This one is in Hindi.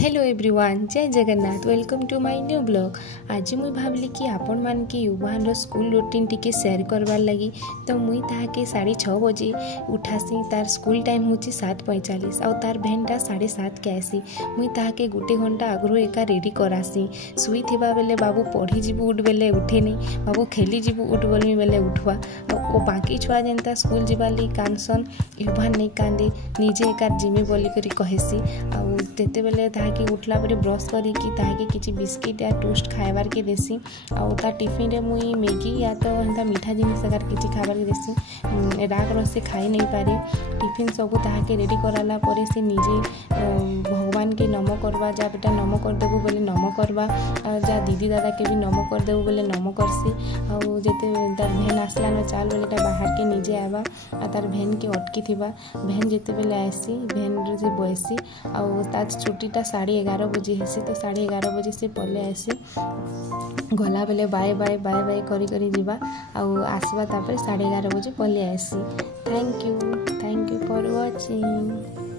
Hello everyone, Jai Jagannath. Welcome to my new blog. आज मुई भावली कि आपण मान के युवान स्कूल रूटीन टिके शेयर करवार लगी। तो मुई ताके 6:30 बजे उठासी। तार स्कूल टाइम होची 7:45 और तार भेनटा 7:30 के आसी। मुई ताके गोटे घंटा आगु एका रेडी करासी। सुई थिबा बेले बाबू पढ़ी जीवु उठ बेले उठे नहीं, बाबू खेली जीवु उठ बोलमी बेले उठवा। और बाकी छुआ जेनता स्कूल जीवार लगी कानसन, युवान नहीं कांदे, निजे एका जिमी बोली करी कहेसी। और तेते बेले ताकि उठला परे ब्रश करिकी ताकि किसी बिस्किट या टोस्ट खाइबार के देसी। और ता टिफिन रे मुई मैगी या तो एंता मीठा जिनिस अगर किसी खाइबार के देसी। राग रस से खाई नहीं पारे। टिफिन सब ताके रेडी कराला परे से निजे भगवान के नम करवा, जा बेटा नम कर देबू बोले नम करवा, जा दीदी दादा के भी नम कर देबू बोले नम करसी। और जेते तार भेन आसला न चाल बोले बाहर के निजे आवा आ तार भेन के अटकी थिबा। भेन जेते बेले आसी भेन रे से बयसी। और तार छुट्टीटा 11:30 बजे हेसी। तो 11:30 बजे से पले आसी। गला बेले बाय बाय बाय बाय करी करी जीवा और आसवा तापर 11:30 बजे पले आसी। Thank you for watching.